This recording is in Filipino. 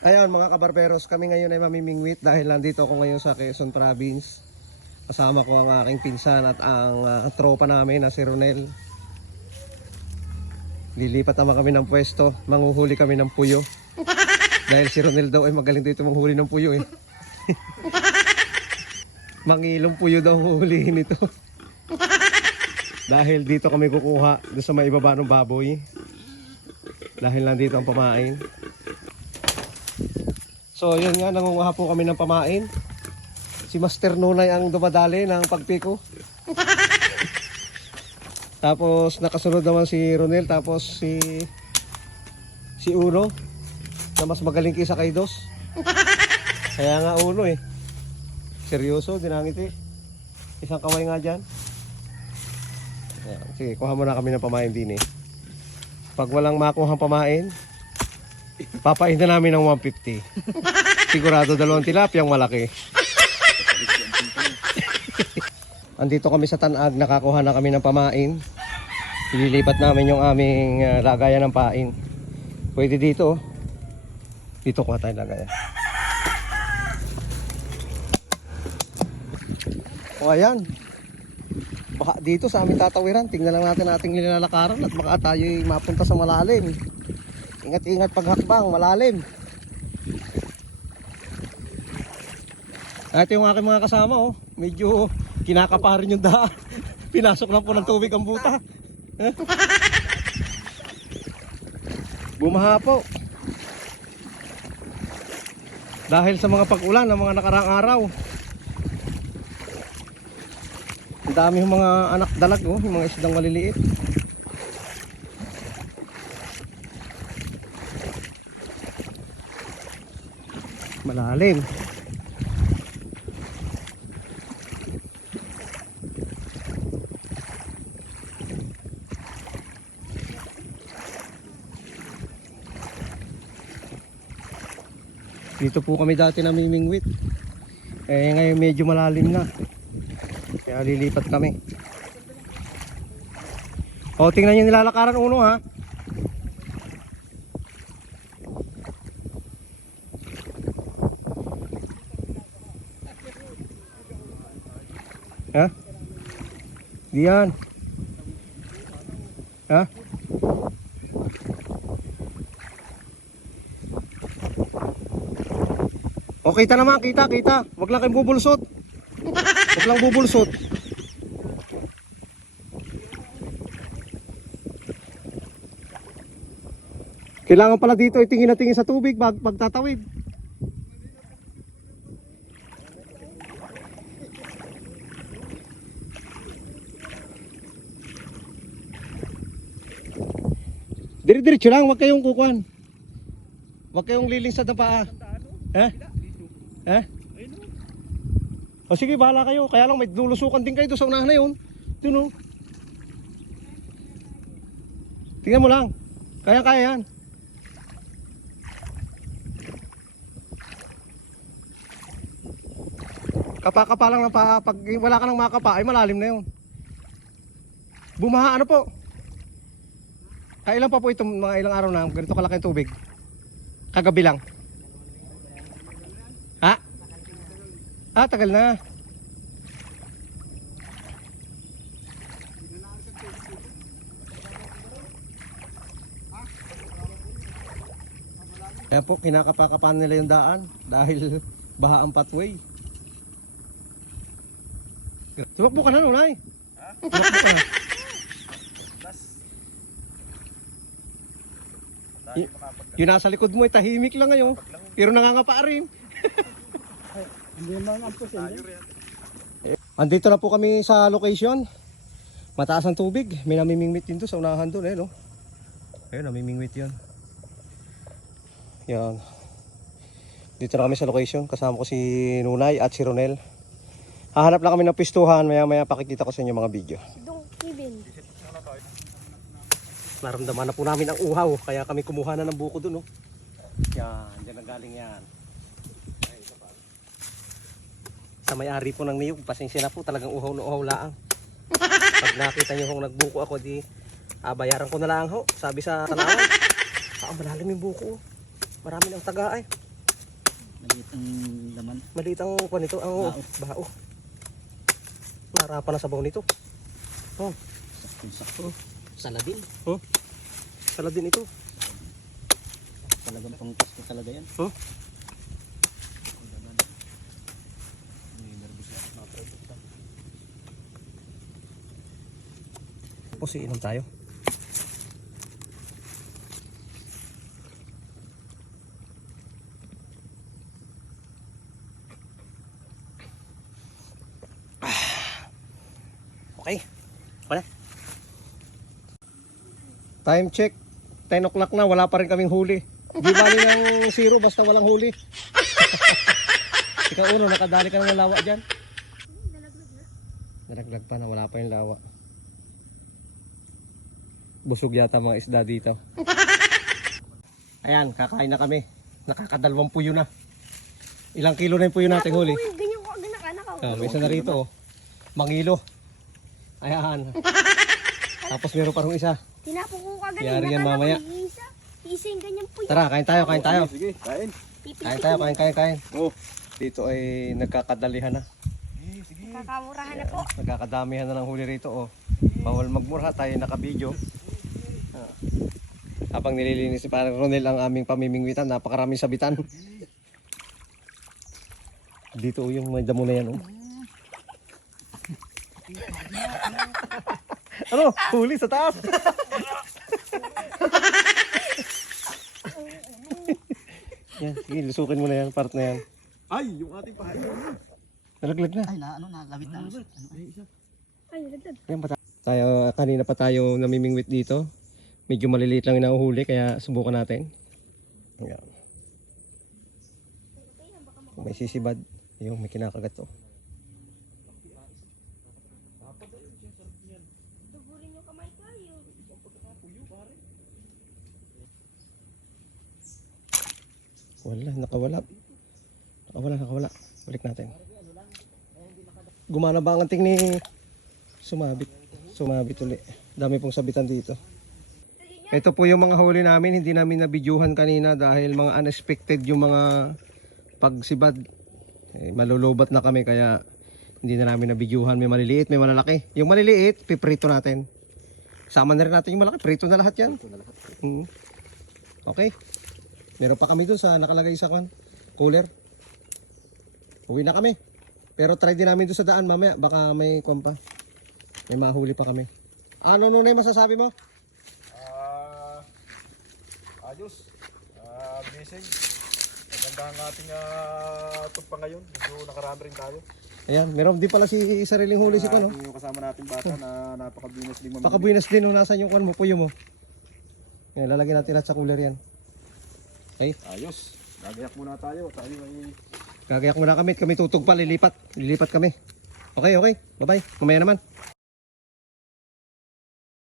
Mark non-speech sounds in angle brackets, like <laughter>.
Ayun mga kabarberos, kami ngayon ay mamimingwit dahil nandito ako ngayon sa Quezon Province. Kasama ko ang aking pinsan at ang ah, tropa namin na si Ronel. Lilipat naman kami ng pwesto, manguhuli kami ng puyo. <laughs> dahil si Ronel daw ay magaling dito manghuli ng puyo eh. <laughs> Mangilong puyo daw ang huhulihin ito. <laughs> dahil dito kami kukuha doon sa may ibaba ng baboy. Dahil nandito ang pamain. So yun nga, nangunguha po kami ng pamain. Si Master Nunay ang dumadali ng pagpiko. <laughs> tapos nakasunod naman si Ronel, tapos si si Uno na mas magaling kaysa kay Dos. <laughs> Kaya nga Uno eh. Seryoso, dinangiti. Isang kaway nga dyan. Sige, kuha muna kami ng pamain din eh. Pag walang makuha pamain, papain na namin ng 150. Sigurado dalawang tilapiyang malaki. Andito kami sa Tanag, nakakuha na kami ng pamain. Ililipat namin yung aming ah, lagayan ng pain. Pwede dito. oh. Dito kuha tayo lagayan. O ayan. Baka dito sa aming tatawiran, tingnan lang natin ating nilalakaran at baka tayo mapunta sa malalim. Ingat-ingat paghakbang, malalim. Ito yung aking mga kasama oh. Medyo kinakaparin yung daan. <laughs> Pinasok lang po ng tubig ang buta. Bumaha po. Dahil sa mga pag-ulan ng mga nakarang araw. Ang dami yung mga anak dalag oh, yung mga isdang maliliit. Malalim. Dito po kami dati namimingwit. Eh ngayon medyo malalim na. Kaya lilipat kami. O tingnan nyo nilalakaran uno ha. Diyan. Ha? O kita naman, kita, kita. Huwag lang kayong bubulsot. Huwag lang bubulsot. Kailangan pala dito itingin na tingin sa tubig pag pagtatawid. Dire-diretso lang, huwag kayong kukuan. Huwag kayong lilinsad na paa. Eh? Eh? O sige, bahala kayo. Kaya lang may lulusukan din kayo doon sa unahan na yun. Doon o. Tingnan mo lang. Kaya-kaya yan. Kapa-kapa lang ng paa. Pag wala ka ng makapa, ay malalim na yun. Bumaha, ano po? Kailan pa po itong mga ilang araw na ganito kalaki ang tubig? Kagabi lang. Ha? Ah, tagal na. Kaya po, kinakapakapan nila yung daan dahil <laughs> baha ang pathway. Tumakbo ka na, Nunay. Tumakbo ka na. Y- yung nasa likod mo ay tahimik lang ngayon. Pero nangangapa rin. <laughs> Hindi naman ang pusin. Andito na po kami sa location. Mataas ang tubig. May namimingwit din doon sa unahan doon eh, no? Ayun, namimingwit yan. Yan. Dito na kami sa location. Kasama ko si Nunay at si Ronel. Hahanap lang kami ng pistuhan. Maya maya pakikita ko sa inyo mga video. Naramdaman na po namin ang uhaw. Kaya kami kumuha na ng buko doon, no? Yan, dyan ang galing yan. Sa may-ari po ng niyog, pasensya na po, talagang uhaw na uhaw laang. Pag nakita niyo kung nagbuko ako, di ah, bayaran ko na lang ho. Sabi sa tanawan, ah, malalim yung buko. oh. Marami ng taga ay. Maliit ang laman. Maliit ang kwan nito. Ang Bao. bao. Narapan na sabaw nito. Oh, Sakto sakto. Saladin. Salad din ito. Talagang pang Pasko talaga yan. Oh. Tapos iinom tayo. Ah. Okay. Wala. Time check. 10 o'clock na, wala pa rin kaming huli. Di bali ng zero basta walang huli. Ikaw uno, nakadali ka ng lawa dyan. Nalaglag pa na, wala pa yung lawa. Busog yata mga isda dito. Ayan, kakain na kami. Nakakadalawang puyo na. Ilang kilo na yung puyo nating huli? Ganyan ko anak ako. Ah, may isa na rito, oh. Mangilo. Ayan. <laughs> Tapos meron pa rin isa. Tinapo ko agad. Yari yan mamaya. Isa. Isa yung ganyan po. Tara, kain tayo, kain tayo. Sige, kain. Kain tayo, kain, kain, kain. Oh. Dito ay nagkakadalihan na. Kakamurahan na po. Nagkakadamihan na ng huli rito, oh. Bawal magmurha, tayo nakabidyo. Ah. Habang nililinis ni parang Ronel ang aming pamimingwitan, napakaraming sabitan. Dito oh, yung may damo na yan, oh. <laughs> ano? Huli sa taas! <laughs> yan, sige, lusukin mo na yan, part na yan. Ay, yung ating pahain. Nalaglag na. Ay, na ano, nalawit na. Ano, ay, isa. Ay, nagdad. Ayan pa ta- tayo, kanina pa tayo namimingwit dito. Medyo maliliit lang inahuhuli kaya subukan natin. Ayan. Kung may sisibad, yung may kinakagat to. Yung kamay tayo. Wala, nakawala. Nakawala, nakawala. Balik natin. Gumana ba ang anting ni Sumabit? Sumabit uli. Dami pong sabitan dito. Ito po yung mga huli namin. Hindi namin nabidyuhan kanina dahil mga unexpected yung mga pagsibad. Eh, malulubat na kami kaya hindi na namin nabidyuhan. May maliliit, may malalaki. Yung maliliit, piprito natin. Sama na rin natin yung malaki. Prito na lahat yan. Mm. Okay. Meron pa kami doon sa nakalagay sa kan cooler. Uwi na kami. Pero try din namin doon sa daan mamaya. Baka may kwan pa. May mahuli pa kami. Ano nung na masasabi mo? Ah, ayos. Ah, busy. Maganda ang ating uh, tugpa ngayon. Medyo nakarami rin tayo. Ayan, meron din pala si sariling huli si Kano. Yung kasama nating bata na napakabinas din mamili. Pakabuinas din nung nasan yung kwan mo, puyo mo. Yan, lalagyan natin lahat sa cooler yan. Okay, Ayos. Gagayak muna tayo. Tayo ay gagayak muna kami. Kami tutog pa, lilipat. Lilipat kami. Okay, okay. Bye-bye. Mamaya naman.